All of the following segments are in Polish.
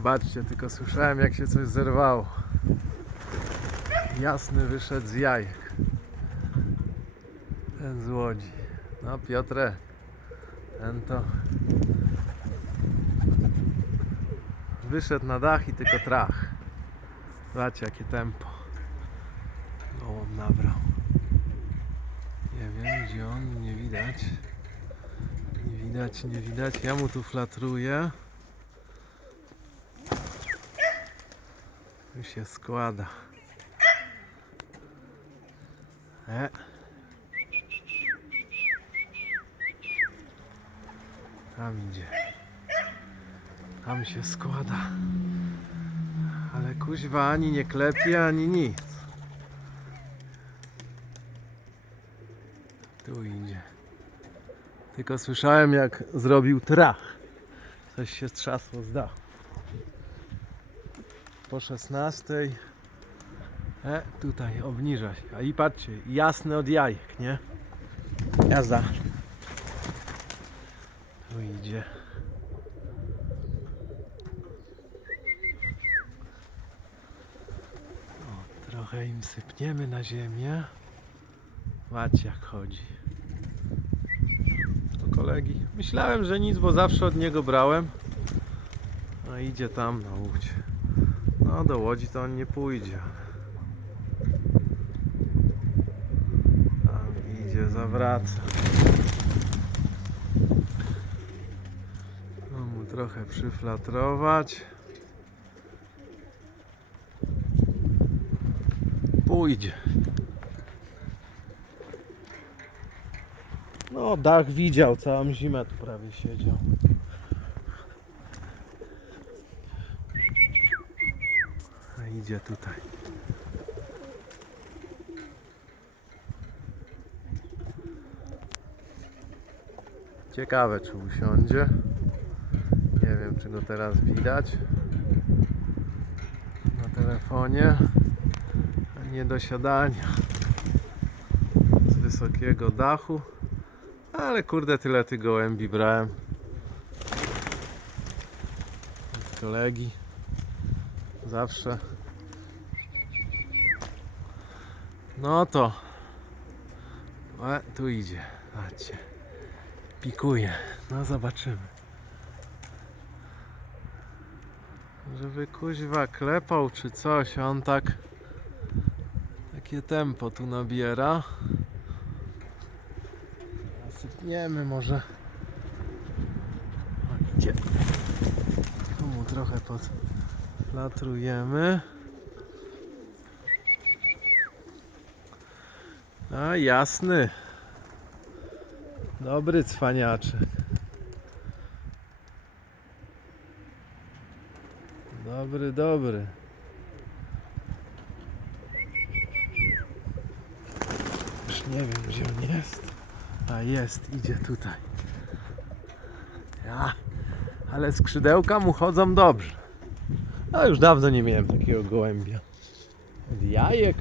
Zobaczcie, tylko słyszałem jak się coś zerwało. Jasny wyszedł z jajek. Ten z Łodzi. No Piotrek, ten to wyszedł na dach i tylko trach. Zobaczcie jakie tempo. Gołąb nabrał. Nie wiem gdzie on, nie widać. Nie widać, nie widać. Ja mu tu flatruję. Już się składa. E. Tam idzie. Tam się składa. Ale kuźwa ani nie klepie, ani nic. Tu idzie. Tylko słyszałem jak zrobił trach. Coś się strzasło z dachu. Po 16. E, tutaj obniża się. A i patrzcie, jasne od jajek, nie? Jazda. Tu idzie. O, trochę im sypniemy na ziemię. Patrzcie jak chodzi. Do kolegi. Myślałem, że nic, bo zawsze od niego brałem. A idzie tam na łódź. No do Łodzi to on nie pójdzie. Tam idzie, zawraca. No mu trochę przyflatrować. Pójdzie. No dach widział, całą zimę tu prawie siedział. A idzie tutaj. Ciekawe czy usiądzie. Nie wiem czy go teraz widać. Na telefonie. Nie do siadania. Z wysokiego dachu. Ale kurde tyle tych gołębi brałem. Kolegi. Zawsze. No to. E, tu idzie. Patrzcie. Pikuje. No zobaczymy. Żeby kuźwa klepał czy coś, on tak takie tempo tu nabiera. Sypniemy może. O, idzie. Tu mu trochę podlatrujemy. A jasny. Dobry cwaniaczek. Dobry, dobry. Już nie wiem gdzie on jest. A jest, idzie tutaj. Ja, ale skrzydełka mu chodzą dobrze. A już dawno nie miałem takiego gołębia. Jajek.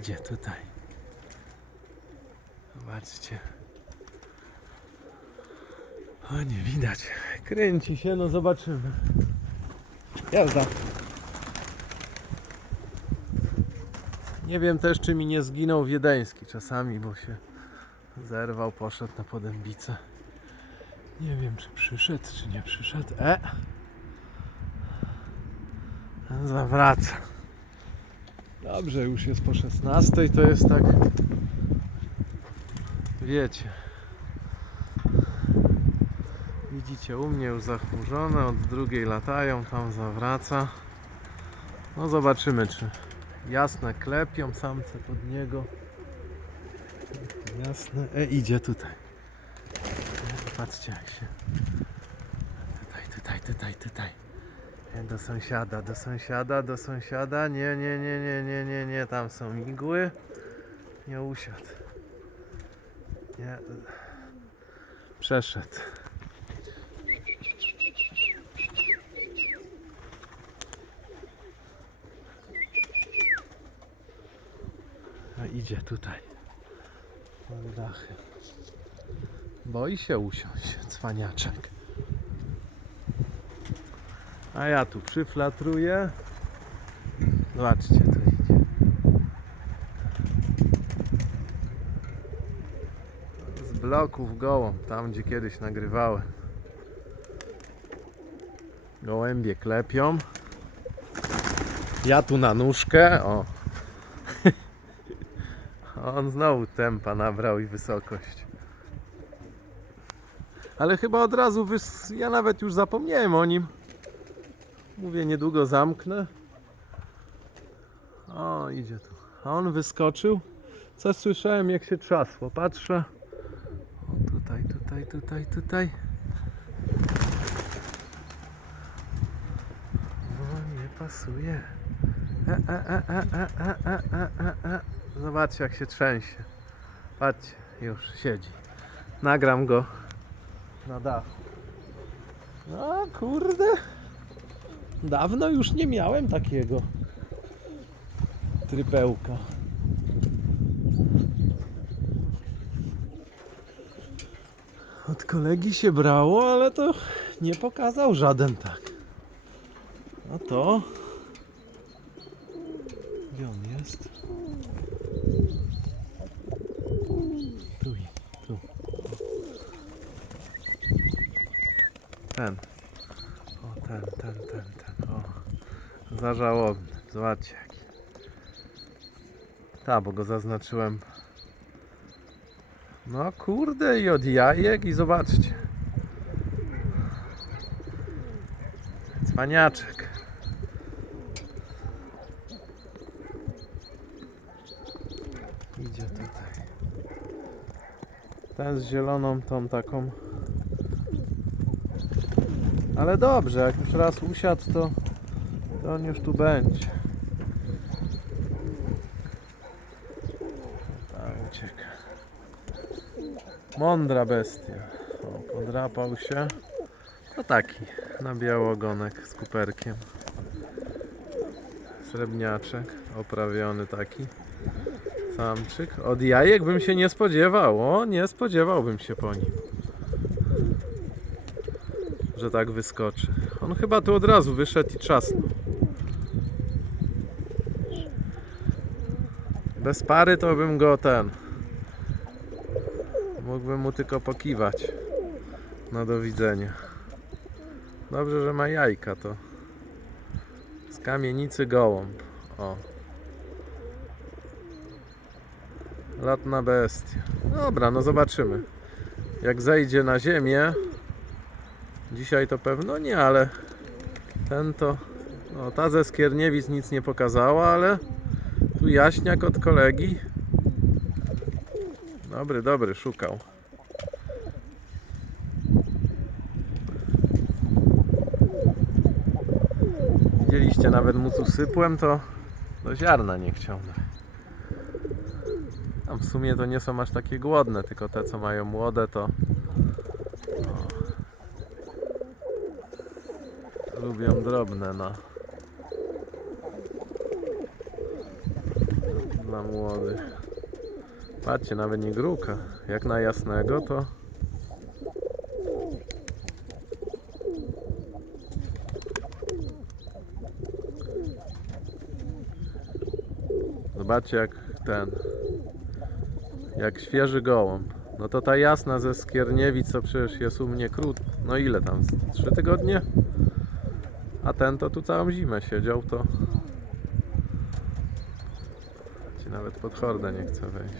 Idzie tutaj. Zobaczcie. O, nie widać. Kręci się, no zobaczymy. Jazda. Nie wiem też, czy mi nie zginął wiedeński czasami, bo się zerwał, poszedł na podębicę. Nie wiem, czy przyszedł, czy nie przyszedł. E! Zawraca. Dobrze, już jest po 16, to jest tak. Wiecie. Widzicie, u mnie już zachmurzone, od drugiej latają, tam zawraca. No zobaczymy, czy jasne klepią samce pod niego. Jasne, e, idzie tutaj. Patrzcie jak się. Tutaj, tutaj, tutaj, tutaj. Nie, Do sąsiada, do sąsiada, do sąsiada. Nie, nie, nie, nie, nie, nie, nie. Tam są igły. Nie usiadł. Nie. Przeszedł. A idzie tutaj. Pod dachy. Boi się usiąść, cwaniaczek. A ja tu przyflatruję. Zobaczcie, tu idzie. Z bloków gołąb, tam gdzie kiedyś nagrywałem. Gołębie klepią. Ja tu na nóżkę, o. On znowu tempa nabrał i wysokość. Ale chyba od razu wys... Ja nawet już zapomniałem o nim. Mówię, niedługo zamknę. O, idzie tu. A on wyskoczył. Co słyszałem, jak się trzasło. Patrzę. O, tutaj, tutaj, tutaj, tutaj. O, nie pasuje. E e, e, e, e, e, e, e, e, e. Zobaczcie, jak się trzęsie. Patrzcie, już siedzi. Nagram go na dachu. No, kurde. Dawno już nie miałem takiego trypełka. Od kolegi się brało, ale to nie pokazał żaden tak. No to. Gdzie on jest? Tu, i- tu. Ten. O, ten, ten, ten, ten. O. Za żałobny. Zobaczcie jaki. Ta, bo go zaznaczyłem. No kurde i od jajek i zobaczcie. Cwaniaczek. Idzie tutaj. Ten z zieloną, tą taką. Ale dobrze, jak już raz usiadł, to, to on już tu będzie. A, ucieka. Mądra bestia. O, podrapał się. To taki, na białogonek z kuperkiem. Srebrniaczek, oprawiony taki. Samczyk. Od jajek bym się nie spodziewał. O, nie spodziewałbym się po nim. Że tak wyskoczy. On chyba tu od razu wyszedł i trzasnął. Bez pary to bym go ten. Mógłbym mu tylko pokiwać. No do widzenia. Dobrze, że ma jajka to. Z kamienicy gołąb. O. Lotna bestia. Dobra, no zobaczymy. Jak zejdzie na ziemię. Dzisiaj to pewno nie, ale ten to. No, ta ze Skierniewic nic nie pokazała, ale tu jaśniak od kolegi. Dobry, dobry, szukał. Widzieliście, nawet mu tu sypłem, to do ziarna nie chciał. A w sumie to nie są aż takie głodne, tylko te co mają młode to lubią drobne no. Dla młodych. Patrzcie, nawet nie gruka. Jak na jasnego to Zobaczcie jak ten jak świeży gołąb. No to ta jasna ze Skierniewic to przecież jest u mnie krót. No ile tam? Trzy tygodnie? A ten to tu całą zimę siedział to. Ci nawet pod hordę nie chce wejść.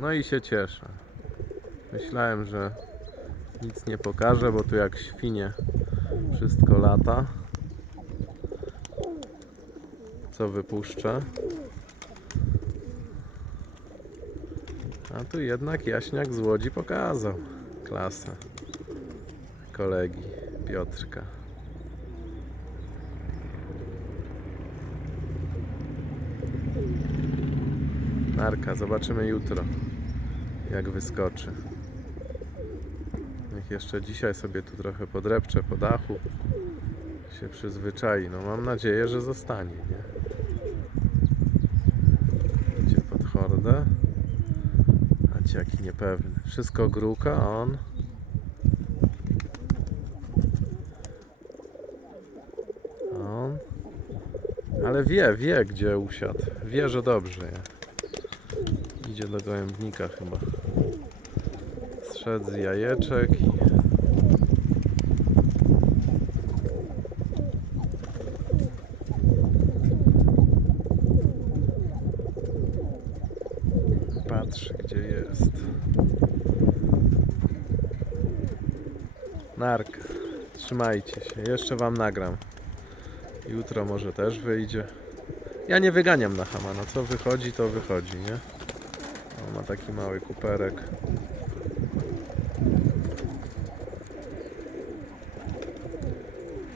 No i się cieszę. Myślałem, że nic nie pokażę, bo tu jak świnie wszystko lata. Co wypuszcza. A tu jednak Jaśniak z Łodzi pokazał klasę kolegi Piotrka. Narka, zobaczymy jutro jak wyskoczy. Niech jeszcze dzisiaj sobie tu trochę podrepczę po dachu. Się przyzwyczai. No mam nadzieję, że zostanie, nie? prawda? A ci jaki niepewny. Wszystko gruka, a on. A on. Ale wie, wie gdzie usiadł. Wie, że dobrze jest. Idzie do gołębnika chyba. Zszedł z jajeczek. Patrzy gdzie jest. Nark. Trzymajcie się. Jeszcze wam nagram. Jutro może też wyjdzie. Ja nie wyganiam na hama. No co wychodzi, to wychodzi, nie? Ma taki mały kuperek.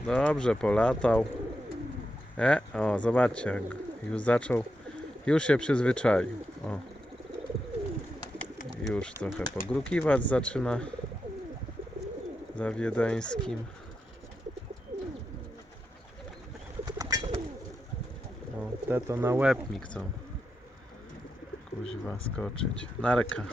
Dobrze, polatał. E, o, zobaczcie, już zaczął, już się przyzwyczaił. O. Już trochę pogrukiwać zaczyna za wiedeńskim. O, te to na łeb mi chcą kuźwa skoczyć. Narka.